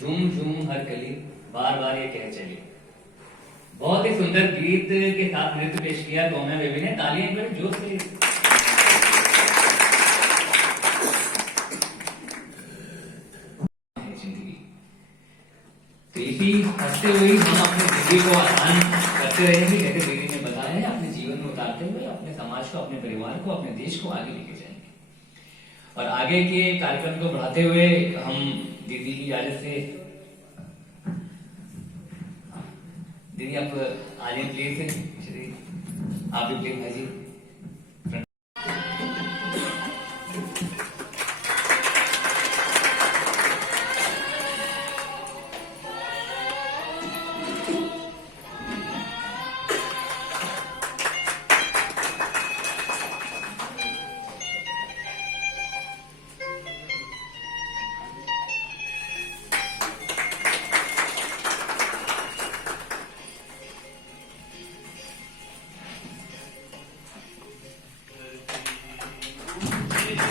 झूम झूम हर कली बार बार ये कह चली। बहुत ही सुंदर गीत के साथ नृत्य पेश किया कौमे बेबी ने। तालियां एक बार जोर से। जिंदगी तो इसी हंसते हुए हम अपनी जिंदगी को आसान करते रहेंगे, जैसे दीदी ने बताया है, अपने जीवन में उतारते हुए अपने समाज को, अपने परिवार को, अपने देश को आगे लेके जाएंगे। और आगे के कार्यक्रम को बढ़ाते हुए हम दीदी की इजाजत से, दीदी आप आगे प्लीज, आप भी प्लीज भाई जी।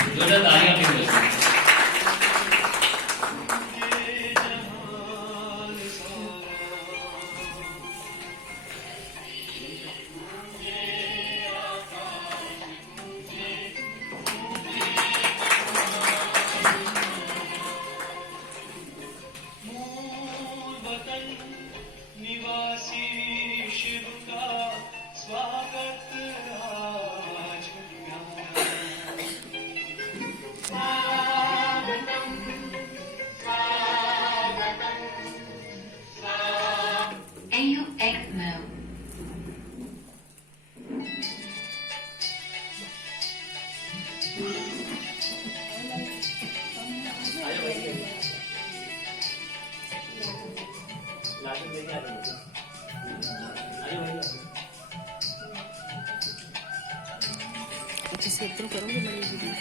जोरदार तालियां भी मिल रही हैं। अच्छे से एकदम करूँगी मैं वीडियो।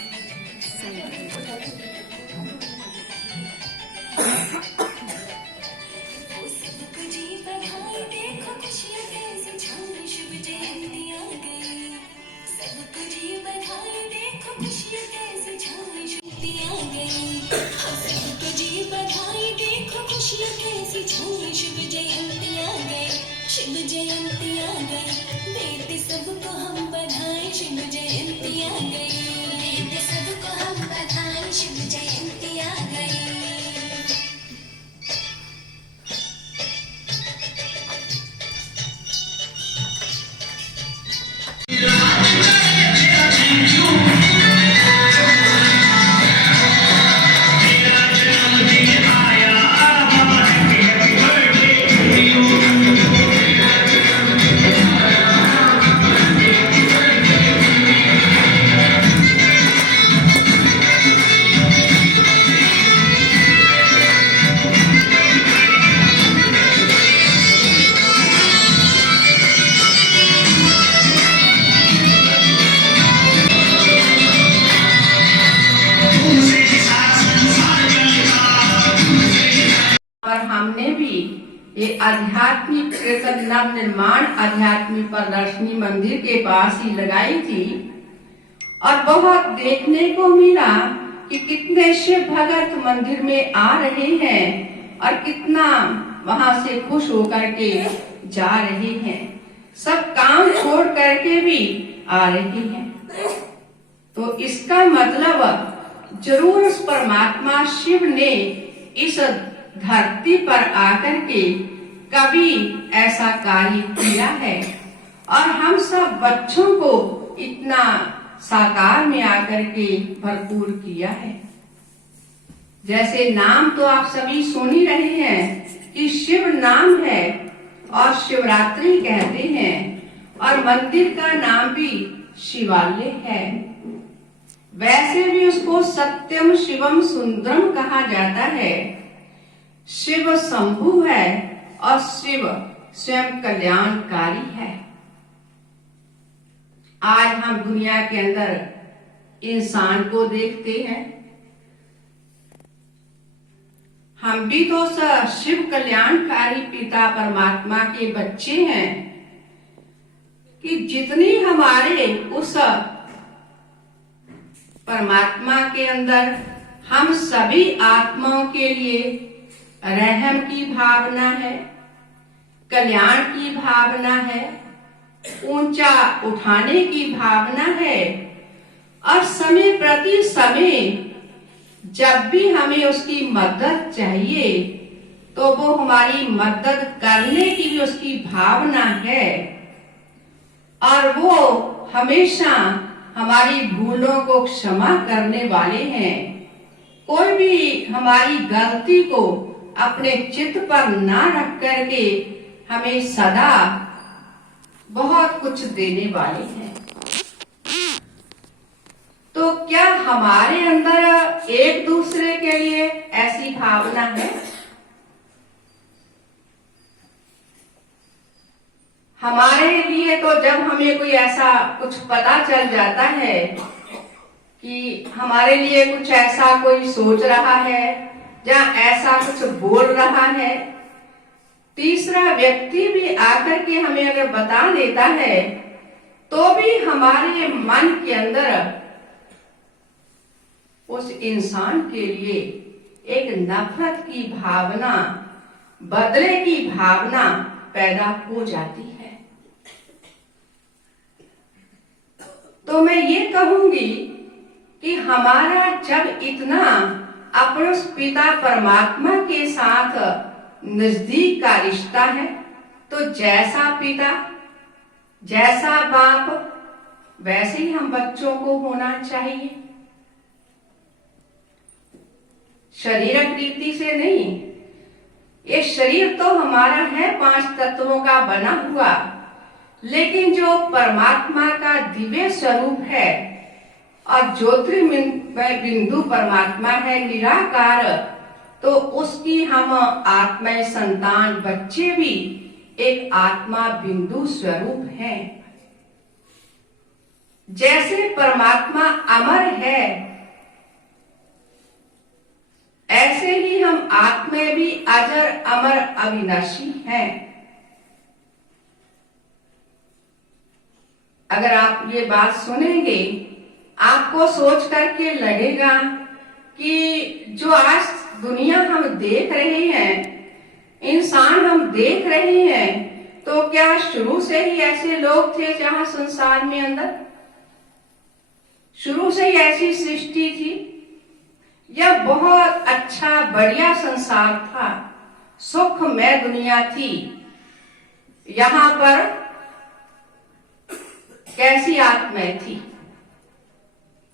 शिव जयंती आ गई, देते सबको हम बधाई। शिव जयंती आ गई, देते सबको हम बधाई। शिव जयंती आ गई। हमने भी ये आध्यात्मिक नवनिर्माण आध्यात्मिक प्रदर्शनी मंदिर के पास ही लगाई थी और बहुत देखने को मिला कि कितने शिव भगत मंदिर में आ रहे हैं और कितना वहां से खुश होकर के जा रहे हैं। सब काम छोड़ करके भी आ रहे हैं। तो इसका मतलब जरूर उस परमात्मा शिव ने इस धरती पर आकर के कभी ऐसा कार्य किया है और हम सब बच्चों को इतना साकार में आकर के भरपूर किया है। जैसे नाम तो आप सभी सुन ही रहे हैं कि शिव नाम है और शिवरात्रि कहते हैं और मंदिर का नाम भी शिवालय है। वैसे भी उसको सत्यम शिवम सुंदरम कहा जाता है। शिव शंभु है और शिव स्वयं कल्याणकारी है। आज हम दुनिया के अंदर इंसान को देखते हैं, हम भी तो शिव कल्याणकारी पिता परमात्मा के बच्चे हैं कि जितनी हमारे उस परमात्मा के अंदर हम सभी आत्माओं के लिए रहम की भावना है, कल्याण की भावना है, ऊंचा उठाने की भावना है। और समय प्रति समय जब भी हमें उसकी मदद चाहिए तो वो हमारी मदद करने की भी उसकी भावना है। और वो हमेशा हमारी भूलों को क्षमा करने वाले हैं। कोई भी हमारी गलती को अपने चित्त पर ना रख करके हमें सदा बहुत कुछ देने वाले हैं। तो क्या हमारे अंदर एक दूसरे के लिए ऐसी भावना है? हमारे लिए तो जब हमें कोई ऐसा कुछ पता चल जाता है कि हमारे लिए कुछ ऐसा कोई सोच रहा है या ऐसा कुछ बोल रहा है, तीसरा व्यक्ति भी आकर के हमें अगर बता देता है तो भी हमारे मन के अंदर उस इंसान के लिए एक नफरत की भावना, बदले की भावना पैदा हो जाती है। तो मैं ये कहूंगी कि हमारा जब इतना अपने उस पिता परमात्मा के साथ नजदीक का रिश्ता है, तो जैसा पिता, जैसा बाप, वैसे ही हम बच्चों को होना चाहिए। शरीरक रीति से नहीं। ये शरीर तो हमारा है 5 तत्वों का बना हुआ, लेकिन जो परमात्मा का दिव्य स्वरूप है और ज्योतिर्बिंदु परमात्मा है निराकार, तो उसकी हम आत्मा संतान बच्चे भी एक आत्मा बिंदु स्वरूप हैं। जैसे परमात्मा अमर है, ऐसे ही हम आत्मा भी अजर अमर अविनाशी हैं। अगर आप ये बात सुनेंगे, आपको सोच करके लगेगा कि जो आज दुनिया हम देख रहे हैं, इंसान हम देख रहे हैं, तो क्या शुरू से ही ऐसे लोग थे जहां संसार में अंदर शुरू से ही ऐसी सृष्टि थी? यह बहुत अच्छा बढ़िया संसार था, सुखमय दुनिया थी। यहाँ पर कैसी आत्माएं थी?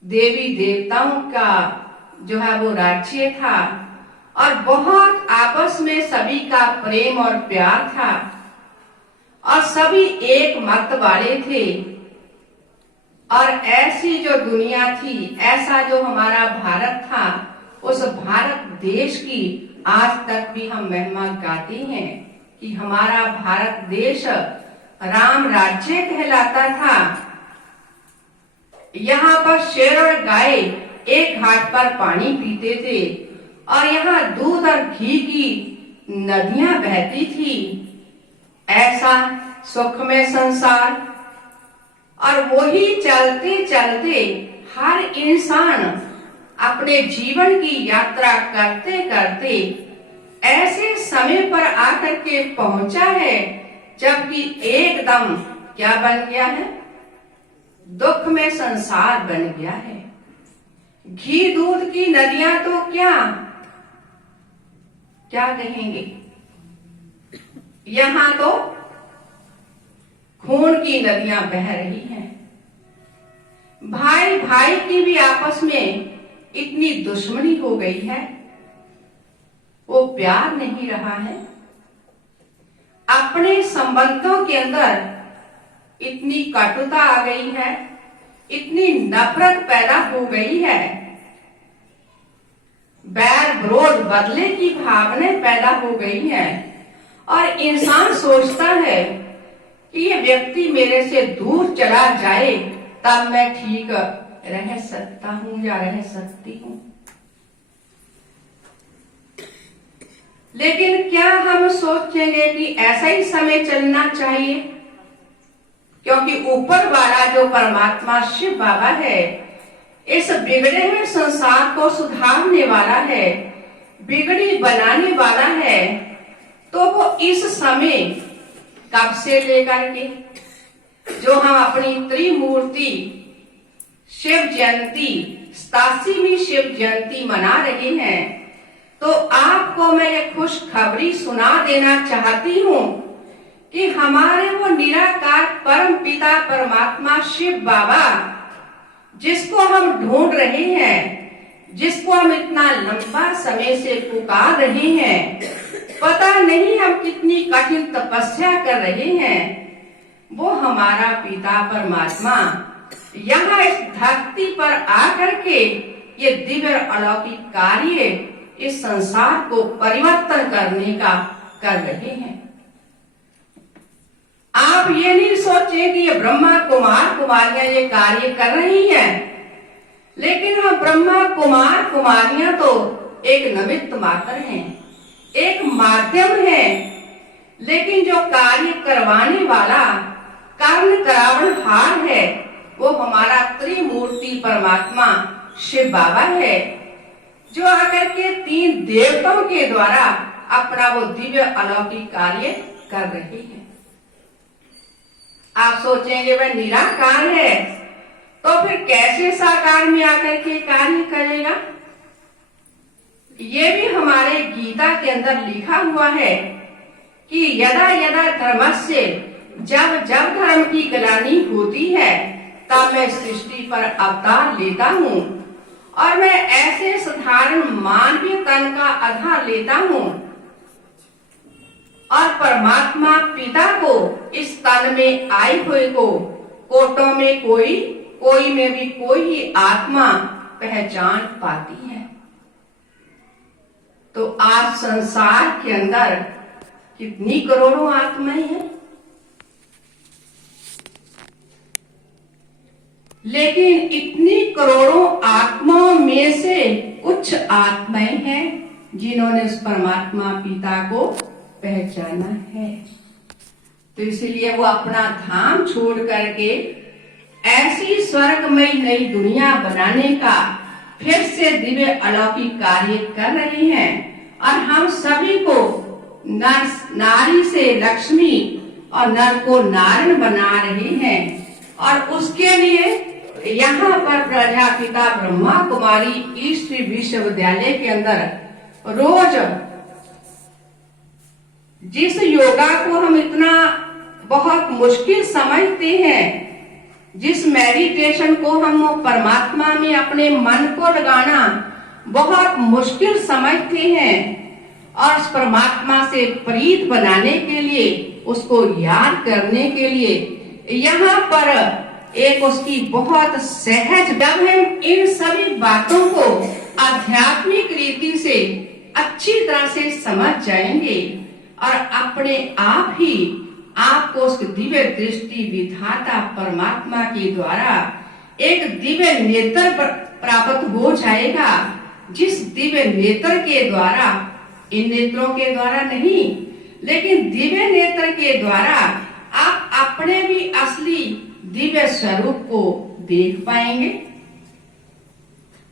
देवी देवताओं का जो है वो राज्य था और बहुत आपस में सभी का प्रेम और प्यार था और सभी एक मत वाले थे। और ऐसी जो दुनिया थी, ऐसा जो हमारा भारत था, उस भारत देश की आज तक भी हम महिमा गाते हैं कि हमारा भारत देश राम राज्य कहलाता था। यहाँ पर शेर और गाय एक घाट पर पानी पीते थे और यहाँ दूध और घी की नदियां बहती थी। ऐसा सुखमय संसार। और वही चलते चलते हर इंसान अपने जीवन की यात्रा करते करते ऐसे समय पर आकर के पहुंचा है जबकि एकदम क्या बन गया है? दुख में संसार बन गया है। घी दूध की नदियां तो क्या कहेंगे, यहाँ तो खून की नदियां बह रही हैं। भाई भाई की भी आपस में इतनी दुश्मनी हो गई है, वो प्यार नहीं रहा है। अपने संबंधों के अंदर इतनी कटुता आ गई है, इतनी नफरत पैदा हो गई है, बैर विरोध बदले की भावनाएं पैदा हो गई है और इंसान सोचता है कि ये व्यक्ति मेरे से दूर चला जाए तब मैं ठीक रह सकता हूं या रह सकती हूं। लेकिन क्या हम सोचेंगे कि ऐसा ही समय चलना चाहिए? क्योंकि ऊपर वाला जो परमात्मा शिव बाबा है, इस बिगड़े हुए संसार को सुधारने वाला है। बिगड़ी बनाने वाला है, तो वो इस समय कब से लेकर के जो हम अपनी त्रिमूर्ति शिव जयंती 87वीं शिव जयंती मना रहे हैं, तो आपको मैं ये खुशखबरी सुना देना चाहती हूँ कि हमारे वो निराकार परम पिता परमात्मा शिव बाबा, जिसको हम ढूंढ रहे हैं, जिसको हम इतना लंबा समय से पुकार रहे हैं, पता नहीं हम कितनी कठिन तपस्या कर रहे हैं, वो हमारा पिता परमात्मा यहाँ इस धरती पर आकर के ये दिव्य अलौकिक कार्य इस संसार को परिवर्तन करने का कर रहे हैं। आप ये नहीं सोचे कि ये ब्रह्मा कुमार कुमारियां ये कार्य कर रही हैं, लेकिन हम ब्रह्मा कुमार कुमारियां तो एक निमित्त मात्र हैं, एक माध्यम है, लेकिन जो कार्य करवाने वाला कर्ण करावनहार है वो हमारा त्रिमूर्ति परमात्मा शिव बाबा है, जो आकर के 3 देवताओं के द्वारा अपना वो दिव्य अलौकिक कार्य कर रहे हैं। आप सोचेंगे वह निराकार है तो फिर कैसे साकार में आकर के कार्य करेगा? ये भी हमारे गीता के अंदर लिखा हुआ है कि यदा यदा धर्मस्य, जब जब धर्म की ग्लानि होती है तब मैं सृष्टि पर अवतार लेता हूँ और मैं ऐसे साधारण मानवीय तन का आधार लेता हूँ और परमात्मा पिता को इस तन में आए हुए को कोटों में कोई में भी कोई ही आत्मा पहचान पाती है। तो आज संसार के अंदर कितनी करोड़ों आत्माएं हैं, लेकिन इतनी करोड़ों आत्माओं में से कुछ आत्माएं हैं जिन्होंने उस परमात्मा पिता को पहचाना है। तो इसलिए वो अपना धाम छोड़ करके ऐसी स्वर्गमयी नई दुनिया बनाने का फिर से दिव्य अलौकिक कार्य कर रहे हैं और हम सभी को नर नारी से लक्ष्मी और नर को नारायण बना रहे हैं। और उसके लिए यहाँ पर प्रजापिता ब्रह्मा कुमारी ईस्ट विश्वविद्यालय के अंदर रोज जिस योगा को हम इतना बहुत मुश्किल समझते हैं, जिस मेडिटेशन को हम परमात्मा में अपने मन को लगाना बहुत मुश्किल समझते हैं और उस परमात्मा से प्रीत बनाने के लिए, उसको याद करने के लिए यहाँ पर एक उसकी बहुत सहज, जब हम इन सभी बातों को आध्यात्मिक रीति से अच्छी तरह से समझ जाएंगे और अपने आप ही आपको उस दिव्य दृष्टि विधाता परमात्मा के द्वारा एक दिव्य नेत्र प्राप्त हो जाएगा, जिस दिव्य नेत्र के द्वारा, इन नेत्रों के द्वारा नहीं लेकिन दिव्य नेत्र के द्वारा आप अपने भी असली दिव्य स्वरूप को देख पाएंगे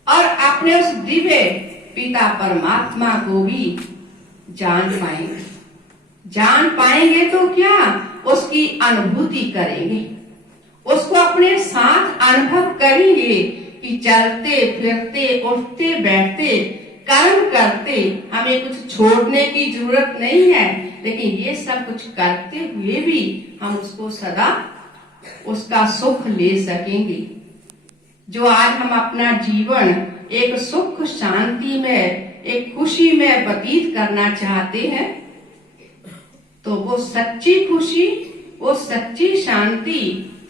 और अपने उस दिव्य पिता परमात्मा को भी जान पाएंगे। जान पाएंगे तो क्या, उसकी अनुभूति करेंगे, उसको अपने साथ अनुभव करेंगे कि चलते फिरते उठते बैठते कर्म करते हमें कुछ छोड़ने की जरूरत नहीं है, लेकिन ये सब कुछ करते हुए भी हम उसको सदा उसका सुख ले सकेंगे। जो आज हम अपना जीवन एक सुख शांति में, एक खुशी में व्यतीत करना चाहते हैं, तो वो सच्ची खुशी, वो सच्ची शांति,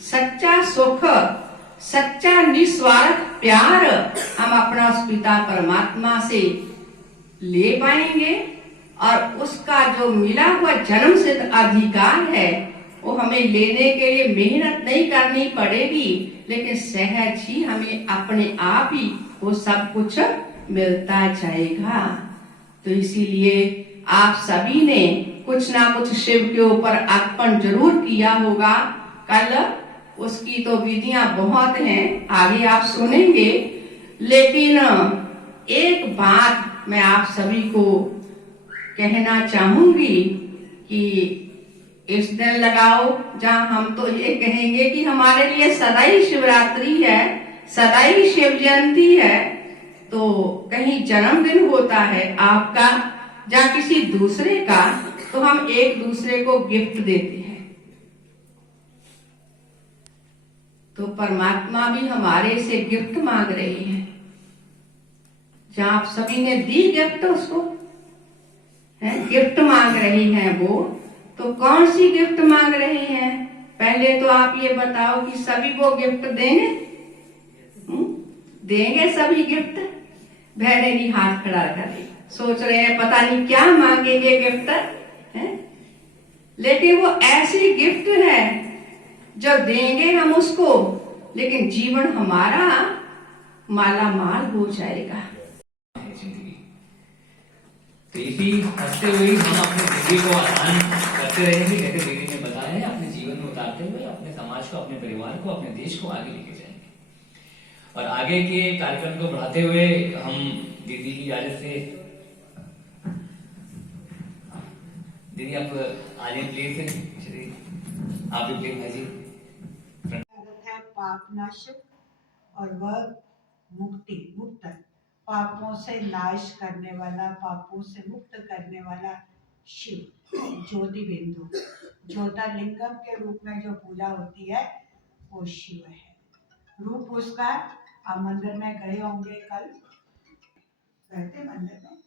सच्चा सुख, सच्चा निस्वार्थ प्यार हम अपना उस पिता परमात्मा से ले पाएंगे और उसका जो मिला हुआ जन्म सिद्ध अधिकार है वो हमें लेने के लिए मेहनत नहीं करनी पड़ेगी, लेकिन सहज ही हमें अपने आप ही वो सब कुछ मिलता जाएगा। तो इसीलिए आप सभी ने कुछ ना कुछ शिव के ऊपर अर्पण जरूर किया होगा। कल उसकी तो विधियां बहुत हैं, आगे आप सुनेंगे, लेकिन एक बात मैं आप सभी को कहना चाहूंगी कि इस दिन लगाओ, जहां हम तो ये कहेंगे कि हमारे लिए सदाई शिवरात्रि है, सदाई शिव जयंती है, तो कहीं जन्मदिन होता है आपका या किसी दूसरे का, तो हम एक दूसरे को गिफ्ट देते हैं। तो परमात्मा भी हमारे से गिफ्ट मांग रहे हैं। जहां आप सभी ने दी गिफ्ट उसको, है गिफ्ट मांग रही हैं वो, तो कौन सी गिफ्ट मांग रही हैं? पहले तो आप ये बताओ कि सभी वो गिफ्ट देंगे? देंगे सभी गिफ्ट? बहरे नहीं हाथ खड़ा करे, सोच रहे हैं पता नहीं क्या मांगेंगे गिफ्ट है, लेकिन वो ऐसी गिफ्ट है जो देंगे हम उसको, लेकिन जीवन हमारा माला माल हो जाएगा। जिंदगी तो इसी हंसते हुए हम अपनी जिंदगी को आसान करते रहेंगे, जैसे दीदी ने बताया है, अपने जीवन में उतारते हुए अपने समाज को, अपने परिवार को, अपने देश को आगे लेके जाएंगे। और आगे के कार्यक्रम को बढ़ाते हुए हम दीदी की इजाजत से, दीदी आप आगे प्लीज, आप भी प्लीज भाई। है पाप नाशक और वह मुक्त पापों से नाश करने वाला, पापों से मुक्त करने वाला शिव ज्योति बिंदु, ज्योतिर्लिंगम के रूप में जो पूजा होती है वो शिव है। रूप उसका, आप मंदिर में गए होंगे, कल गए थे मंदिर में,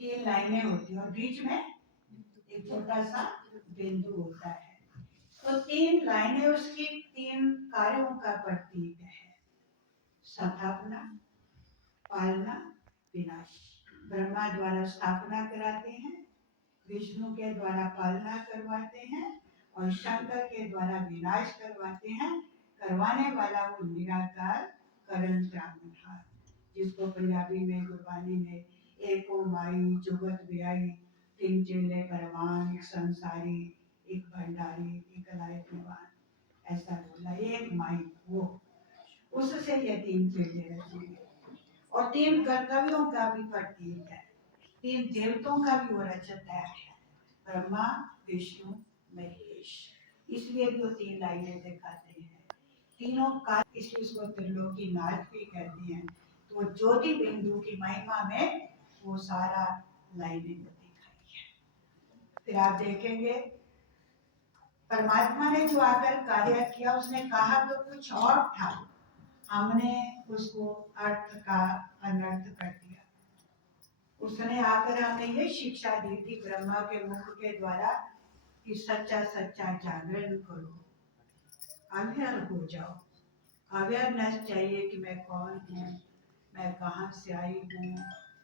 3 लाइनें होती है और बीच में एक छोटा सा बिंदु होता है। तो 3 लाइनें उसकी 3 कार्यों का प्रतीक है, स्थापना, पालना, विनाश। ब्रह्मा द्वारा स्थापना कराते हैं, विष्णु के द्वारा पालना करवाते हैं और शंकर के द्वारा विनाश करवाते हैं। करवाने वाला वो निराकार करण ब्रह्मधार, जिसको पंजाबी में, गुरबानी में एको माई जुगत व्याई, 3 चेले परवान, एक संसारी, एक भंडारी, एक अलाय दीवान, ऐसा बोला। एक माई वो, उससे ये 3 चेले रचेंगे। और 3 कर्तव्यों का भी प्रतीक है, 3 देवताओं का भी वो रचता है, ब्रह्मा, विष्णु, महेश। इसलिए भी वो 3 लाइनें दिखाते हैं, तीनों का, इसलिए उसको त्रिलोकी नाथ भी कहते हैं। तो ज्योति बिंदु की महिमा में वो सारा लाइनें दिखाई है। फिर आप देखेंगे परमात्मा ने जो आकर कार्य किया, उसने कहा तो कुछ और था, हमने उसको अर्थ का अनर्थ कर दिया। उसने आकर हमें ये शिक्षा दी थी ब्रह्मा के मुख के द्वारा कि सच्चा सच्चा जागरण करो, अवेयर हो जाओ। अवेयरनेस चाहिए कि मैं कौन हूँ, मैं कहाँ से आई हूँ,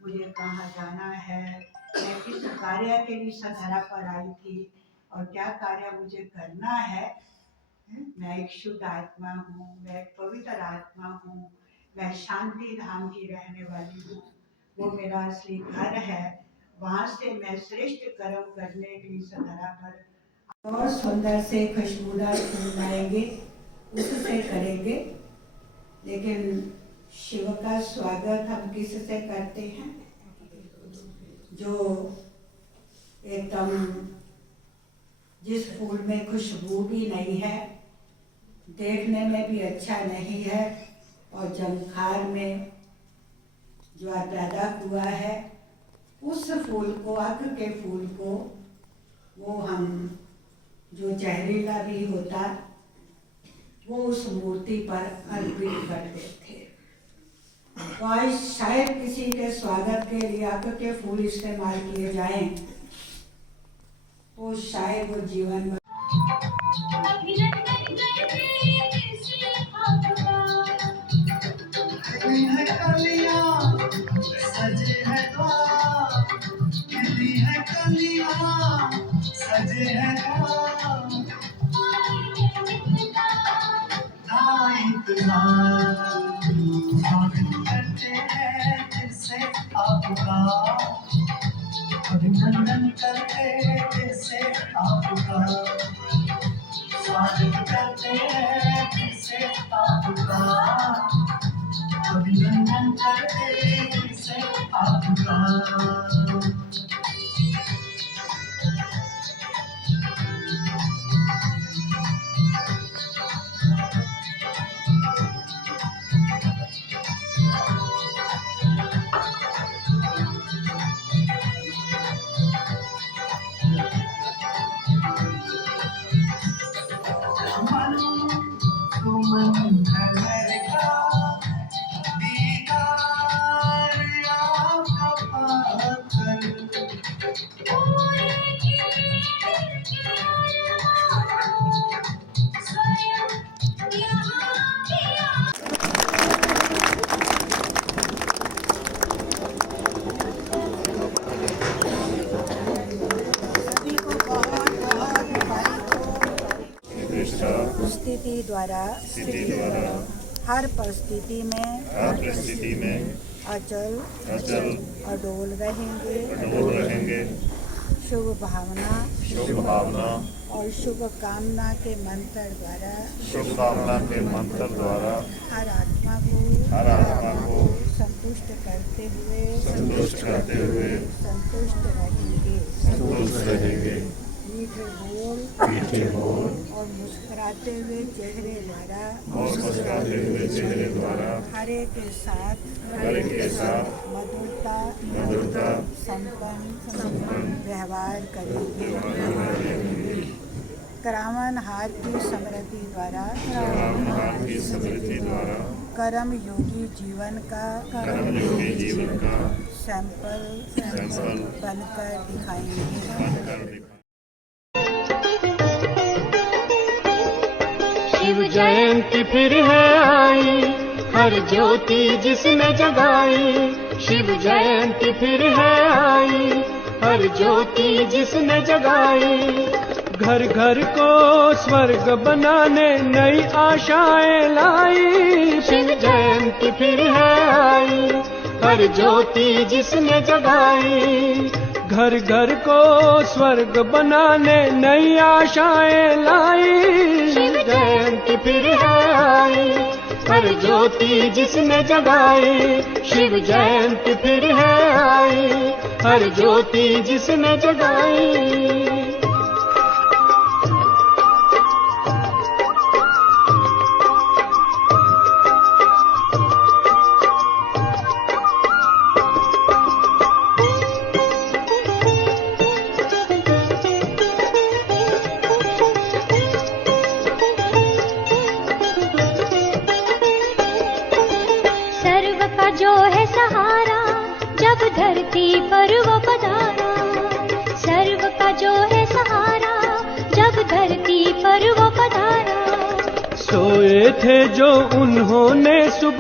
मुझे कहाँ जाना है, मैं किस कार्य के लिए इस धरा पर आई थी और क्या कार्य मुझे करना है। मैं एक शुद्ध आत्मा हूँ, मैं एक पवित्र आत्मा हूँ, मैं शांति धाम की रहने वाली हूँ, वो मेरा असली घर है, वहाँ से मैं श्रेष्ठ कर्म करने के लिए धरा पर और सुंदर से खुशबूदार फूल लाएंगे, उससे करेंगे। लेकिन शिव का स्वागत हम किससे करते हैं? जो एकदम, जिस फूल में खुशबू भी नहीं है, देखने में भी अच्छा नहीं है, और जमखार में जो पैदा हुआ है, उस फूल को, अग के फूल को, वो हम जो जहरीला भी होता वो उस मूर्ति पर अर्पित कर देते। तो आज शायद किसी के स्वागत के लिए अग के फूल इस्तेमाल किए जाएं, तो शायद वो जीवन में सजे हैं करते हैं जिससे आपका अभिनंदन करते जिससे आपका स्वागत करते हैं जिससे आपका अभिनंदन करते जिससे से आपका। मन तुमन घर का दीदार आपका पाकर। सभी को बहुत बहुत स्थिति द्वारा हर परिस्थिति में अचल अडोल रहेंगे। शुभ भावना और शुभ कामना के मंत्र द्वारा हर आत्मा को संतुष्ट करते हुए संतुष्ट रहेंगे। मीठे बोल और मुस्कुराते हुए चेहरे द्वारा हरे के साथ मधुरता संपन्न व्यवहार करेंगे। करावन हार की स्मृति द्वारा कर्म योगी जीवन का सैंपल बनकर दिखाएंगे। शिव जयंती फिर है आई, हर ज्योति जिसने जगाई। शिव जयंती फिर है आई, हर ज्योति जिसने जगाई। घर घर को स्वर्ग बनाने नई आशाएं लाई। शिव जयंती फिर है आई, हर ज्योति जिसने जगाई। घर घर को स्वर्ग बनाने नई आशाएं लाई। शिव जयंती फिर है आई, हर ज्योति जिसने जगाई। शिव जयंती फिर है आई, हर ज्योति जिसने जगाई। जो है सहारा जब धरती पर वो पधारा। सर्व का जो है सहारा जब धरती पर वो पधारा। सोए थे जो उन्होंने सुबह